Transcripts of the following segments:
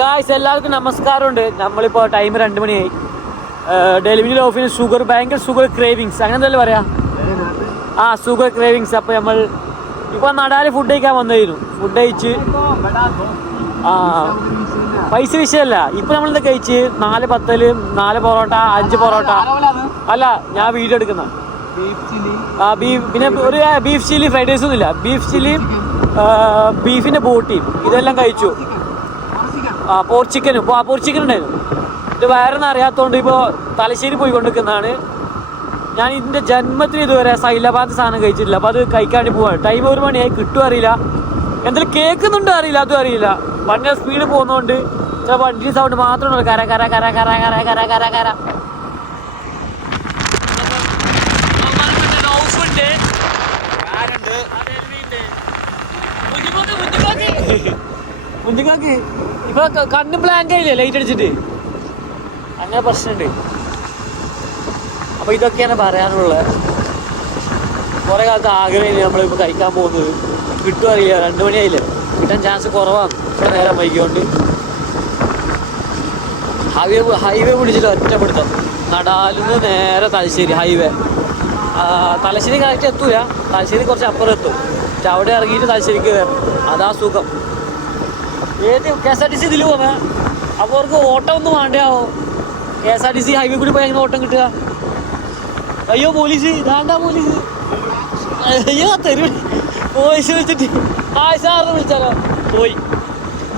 Guys എല്ലാവർക്കും നമസ്കാരമുണ്ട്. നമ്മളിപ്പോൾ ടൈം 2 മണിയായി. ഡെലിവറി ഓഫീസിന് ഷുഗർ ഭയങ്കര ഷുഗർ ക്രേവിങ്സ് അങ്ങനെ എന്തല്ലേ പറയാ, ഷുഗർ ക്രേവിങ്സ്. അപ്പോൾ നമ്മൾ ഇപ്പോൾ നടാല് ഫുഡ് കഴിക്കാൻ വന്നായിരുന്നു. ഫുഡ് കഴിച്ച് പൈസ വിഷയമല്ല. ഇപ്പം നമ്മളെന്താ കഴിച്ച് 4 പത്തല് 4 പൊറോട്ട 5 പൊറോട്ട അല്ല, ഞാൻ വീഡിയോ എടുക്കുന്ന പിന്നെ ഒരു ബീഫ് ചില്ലി ഫ്രൈഡ് റൈസ് ഒന്നുമില്ല, ബീഫ് ചില്ലി ബീഫിൻ്റെ ബോട്ടി ഇതെല്ലാം കഴിച്ചു. പോർക്ക് ചിക്കൻ ഉണ്ടായിരുന്നു. ഇത് വയറൊന്നും അറിയാത്തതുകൊണ്ട് ഇപ്പോൾ തലശ്ശേരി പോയിക്കൊണ്ടിരിക്കുന്നതാണ്. ഞാൻ ഇതിൻ്റെ ജന്മത്തിന് ഇതുവരെ സൈലബാദ് സാധനം കഴിച്ചിട്ടില്ല. അപ്പോൾ അത് കഴിക്കാൻ വേണ്ടി പോവാണ്. ടൈം 1 മണിയായി, കിട്ടും അറിയില്ല, എന്തെങ്കിലും കേൾക്കുന്നുണ്ടോ അറിയില്ല, അതും അറിയില്ല. വണ്ടി സ്പീഡ് പോകുന്നതുകൊണ്ട് ചില വണ്ടി സൗണ്ട് മാത്രമേ കര കര കര കര കര കര കര കര. കുഞ്ഞുങ്ങൾക്ക് ഇപ്പൊ കണ്ണ് ബ്ലാങ്ക് ആയില്ലേ ലൈറ്റ് അടിച്ചിട്ട്, അങ്ങനെ പ്രശ്നമുണ്ട്. അപ്പൊ ഇതൊക്കെയാണ് പറയാനുള്ളത്. കുറെ കാലത്ത് ആഗ്രഹം നമ്മളിപ്പോൾ കഴിക്കാൻ പോകുന്നത്. കിട്ടും അറിയില്ല, 2 മണിയായില്ലേ, കിട്ടാൻ ചാൻസ് കുറവാണ്. ഇത്ര നേരം വൈകിയോണ്ട് ഹൈവേ പിടിച്ചിട്ട് ഒറ്റപ്പെടുത്തും. നടാലിന്ന് നേരെ തലശ്ശേരി ഹൈവേ. തലശ്ശേരി കറക്റ്റ് എത്തൂല, തലശ്ശേരി കുറച്ച് അപ്പുറം എത്തും. പക്ഷെ അവിടെ ഇറങ്ങിയിട്ട് തലശ്ശേരിക്ക് വരണം, അതാ സുഖം. ഏത് KSRTC ഇതിൽ പോകുന്നത്. അപ്പോൾ അവർക്ക് ഓട്ടം ഒന്നും വേണ്ടയാവോ? KSRTC ഹൈവേ കൂടി പോയി എങ്ങനെ ഓട്ടം കിട്ടുക? അയ്യോ പോലീസ്, ഇതാണ്ടാ പോലീസ്, അയ്യോ തരും പോലീസ് വിളിച്ചിട്ട് സാറിന് വിളിച്ചാലോ.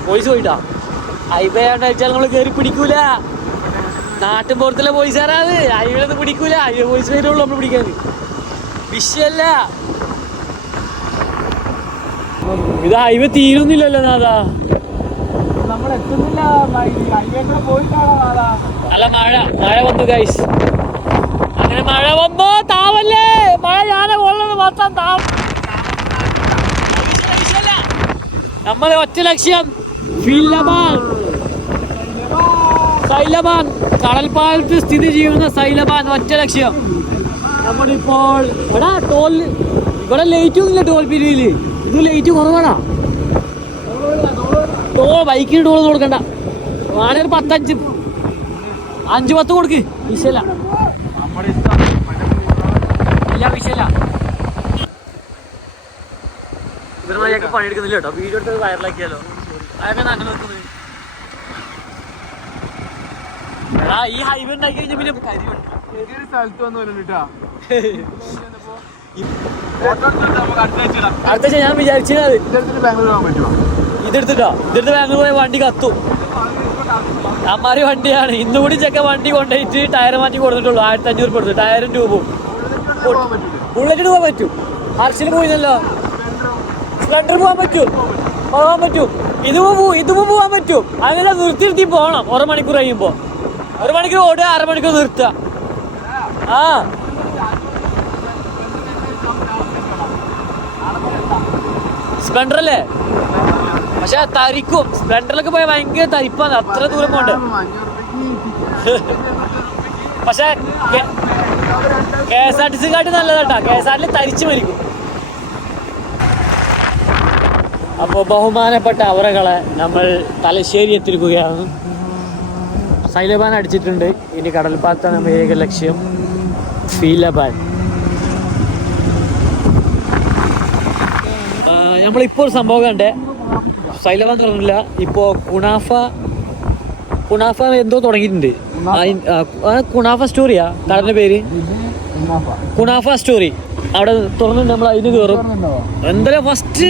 പോലീസ് പോയിട്ടാ. ഹൈവേ ആണ്ട് വെച്ചാൽ നമ്മൾ കയറി പിടിക്കൂല. നാട്ടിൻ പുറത്തുള്ള പോലീസുകാരാത്, ഹൈവേ ഒന്നും പിടിക്കൂല. ഹൈവേ പോലീസ് വരുള്ളൂ നമ്മൾ പിടിക്കാൻ. വിഷയല്ല, ഇത് ഹൈവേ തീരുന്നില്ലല്ലോ നാദാ. അല്ല മഴ വന്നു ഗൈസ്. അങ്ങനെ മഴ വന്നോ താവല്ലേ, മഴ ഞാനെ കൊള്ളത് മൊത്തം താവ. നമ്മളെ ഒറ്റ ലക്ഷ്യം സൈലബാൻ, കടൽപ്പാലത്ത് സ്ഥിതി ചെയ്യുന്ന സൈലബാൻ ഒറ്റ ലക്ഷ്യം. നമ്മളിപ്പോൾ ഇവിടെ ലൈറ്റും ഇല്ല. ടോൾ പിരിവില് ഇത് ലൈറ്റ് കുറവാണോ? ബൈക്കിന് ടോൾ കൊടുക്കണ്ട, വേണേ ഒരു 10 5 10 കൊടുക്ക്. വിഷയല്ല, വിഷയല്ല. ഇവരുടെ അയാൾക്ക് പണിയെടുക്കുന്നില്ല കേട്ടോ. വീഡിയോ എടുത്തത് വൈറലാക്കിയാലോ. അയാൾക്ക് അങ്ങനെ വെക്കുന്നത്. ഈ ഹൈവേ ഉണ്ടാക്കി കഴിഞ്ഞാൽ പിന്നെ സ്ഥലത്ത് വന്നു അടുത്ത ഞാൻ വിചാരിച്ചത് ഇതെടുത്തിട്ടോ. ബാംഗ്ലൂർ പോയ വണ്ടി കത്തും. അമ്മാരി വണ്ടിയാണ്. ഇന്നുകൂടി ചെക്ക വണ്ടി കൊണ്ടുപോയിട്ട് ടയർ മാറ്റി കൊടുത്തിട്ടുള്ളൂ. 1500 കൊടുത്തു. ടയറും ട്യൂബും. ബുള്ളറ്റ് പോകാൻ പറ്റും. ഹർഷിൽ പോയില്ലല്ലോ. സ്പ്ലെൻഡർ പോകാൻ പറ്റും. ഇതുമ്പോ പോകാൻ പറ്റും. അങ്ങനെ നിർത്തി പോകണം. 1 മണിക്കൂർ കഴിയുമ്പോ. 1 മണിക്കൂർ ഓടുക, 1/2 മണിക്കൂർ നിർത്തുക. സ്പ്ലെൻഡർ അല്ലേ, പക്ഷെ തരിക്കും. സ്പ്ലെൻഡറിലൊക്കെ പോയാൽ ഭയങ്കര തരിപ്പാണ്, അത്ര ദൂരം പോണ്ട്. പക്ഷെ KSRTC കാട്ടി നല്ലതാട്ടാ. KSRTC തരിച്ചു മരിക്കും. അപ്പോൾ ബഹുമാനപ്പെട്ട അവരകളെ നമ്മൾ തലശ്ശേരി എത്തിയിരിക്കുകയാണ്. സൈലബാൻ അടിച്ചിട്ടുണ്ട്. ഇനി കടൽപ്പാത്താണ് ഏക ലക്ഷ്യം, ഫീലബാൻ. നമ്മളിപ്പോൾ ഒരു സംഭവം കണ്ടേ. സൈലബാൻ തുറന്നില്ല, ഇപ്പോൾ കുണാഫ എന്തോ തുടങ്ങിയിട്ടുണ്ട്. കുണാഫ സ്റ്റോറിയാ കടലിന്റെ പേര്, കുണാഫ സ്റ്റോറി. അവിടെ തുറന്നിട്ട് നമ്മൾ അതിന് കയറും. എന്തായാലും ഫസ്റ്റ്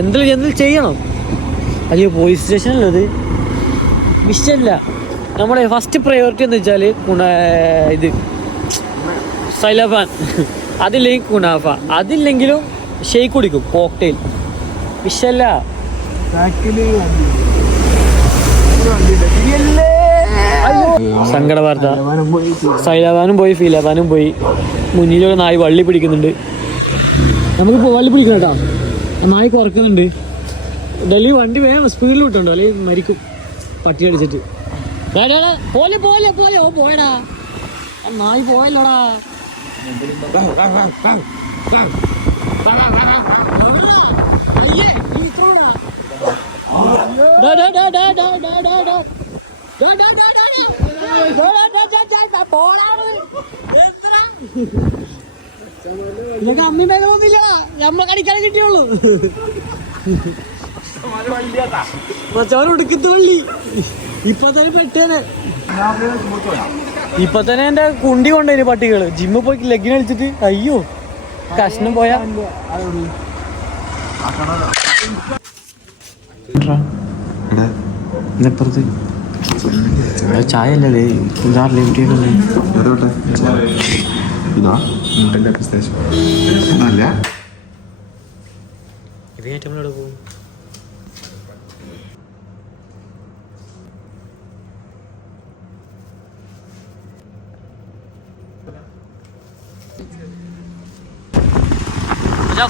എന്തെങ്കിലും ചെയ്യണം. അയ്യോ പോലീസ് സ്റ്റേഷനല്ലോ ഇത്, വിഷയമില്ല. നമ്മുടെ ഫസ്റ്റ് പ്രയോറിറ്റി എന്ന് വെച്ചാൽ ഇത് സൈലബാൻ, അതില്ലെങ്കിൽ കുണാഫ, അതില്ലെങ്കിലും ഷെയ്ക്ക് കുടിക്കും, കോക്ടെയിൽ. വിഷയല്ല. സങ്കട വാർത്ത. സൈലബാനും പോയി, ഫീലബാനും പോയി. മുന്നിലൊരു നായ് വള്ളി പിടിക്കുന്നുണ്ട്. നമുക്കിപ്പോൾ വള്ളി പിടിക്കണം കേട്ടോ. നായ് കുറക്കുന്നുണ്ട്. ഡൽഹി വണ്ടി വേണം, സ്പീഡിൽ വിട്ടുണ്ടോ അല്ലെങ്കിൽ മരിക്കും പട്ടി അടിച്ചിട്ട്. പോലെ പോയടാ, നായ് പോയല്ലോടാ. അമ്മി മേലെ പോകുന്നില്ല, നമ്മ കടിക്കാൻ കിട്ടിയുള്ളൂ. ഉടുക്കത്ത് വള്ളി ഇപ്പൊ തന്നെ പെട്ടേനെ. ഇപ്പൊ തന്നെ എന്റെ കുണ്ടി കൊണ്ടുവരും പട്ടികള്. ജിമ്മിൽ പോയി ലെഗിന് കളിച്ചിട്ട് അയ്യോ കഷ്ണം പോയാ. ചായ അല്ലേ ഇവ പോകും.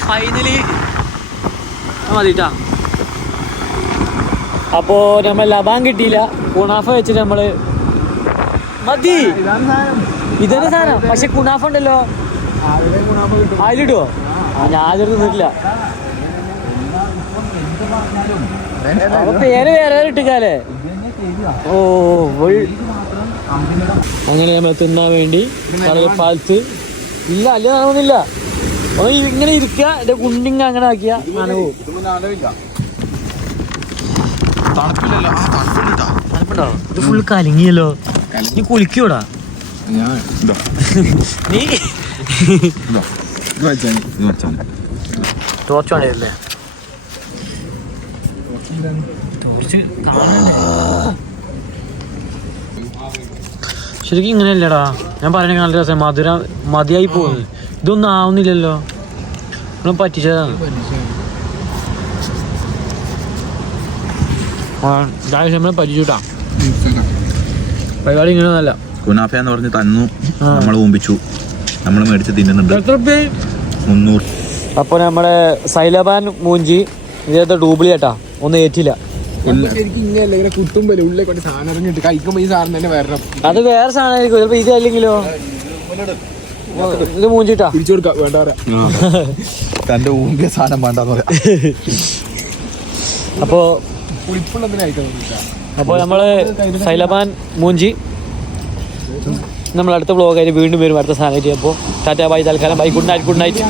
ഫൈനലി മതിട്ടാ. അപ്പോ നമ്മൾ ലബാൻ കിട്ടിയില്ല. കുണാഫ വെച്ചിട്ട് നമ്മള് മതി. ഇതന്നെ സാധനം. പക്ഷെ കുണാഫ ഉണ്ടല്ലോ അതിലിടുവോ? ഞാൻ അതിൽ നിന്നിട്ടില്ല. അപ്പൊ പേര് വേറെ ഇട്ടിക്കാലേ. ഓ അങ്ങനെ നമ്മൾ തിന്നാൻ വേണ്ടി പാൽത്ത് ഇല്ല അല്ലേ നടന്നില്ല. ഇങ്ങനെ ഇരിക്കുക എന്റെ കുണ്ടിങ്ങ അങ്ങനെ ആക്കിയ നനവും. തണുപ്പുണ്ടോ? ഇത് ഫുള്ള് കലങ്ങിയല്ലോ. നീ കുളിക്കൂടാ? നീ ടോർച്ച് വേണ്ടല്ലേ? ടോർച്ച് ശരിക്കും ഇങ്ങനെയല്ലേടാ ഞാൻ പറയണ. നല്ല രസം. മതിയായി പോകുന്നത്. ഇതൊന്നും ആവുന്നില്ലല്ലോ. നമ്മൾ പറ്റിച്ചതാണ്. നമ്മളെ പറ്റിച്ചുട്ടാ. പരിപാടി ഇങ്ങനെയൊന്നല്ല. കുനാഫ എന്ന് പറഞ്ഞ് തന്നു, നമ്മൾ ഓമ്പിച്ചു, നമ്മൾ മേടിച്ച് തിന്നുന്നുണ്ട്. 300. അപ്പൊ നമ്മളെ സൈലബാൻ മൂഞ്ചി ഇതേത്തെ ഡൂബ്ലി കേട്ടാ ഒന്നും ഏറ്റില്ല. അത് വേറെ സാധനമായിരിക്കും. ചിലപ്പോ ഇത് അല്ലെങ്കിലോ ഇത് മൂഞ്ചിട്ടാ തന്റെ ഊമ്പിയ സാധനം വേണ്ടെന്ന് പറയാം. അപ്പൊ നമ്മള് സൈലബാൻ മൂഞ്ചി. നമ്മൾ അടുത്ത വ്ളോഗായിട്ട് വീണ്ടും വരും. അടുത്ത സാധനമായിട്ട്. അപ്പോൾ ടാറ്റാ ബൈ. തൽക്കാലം ബൈ. Good night.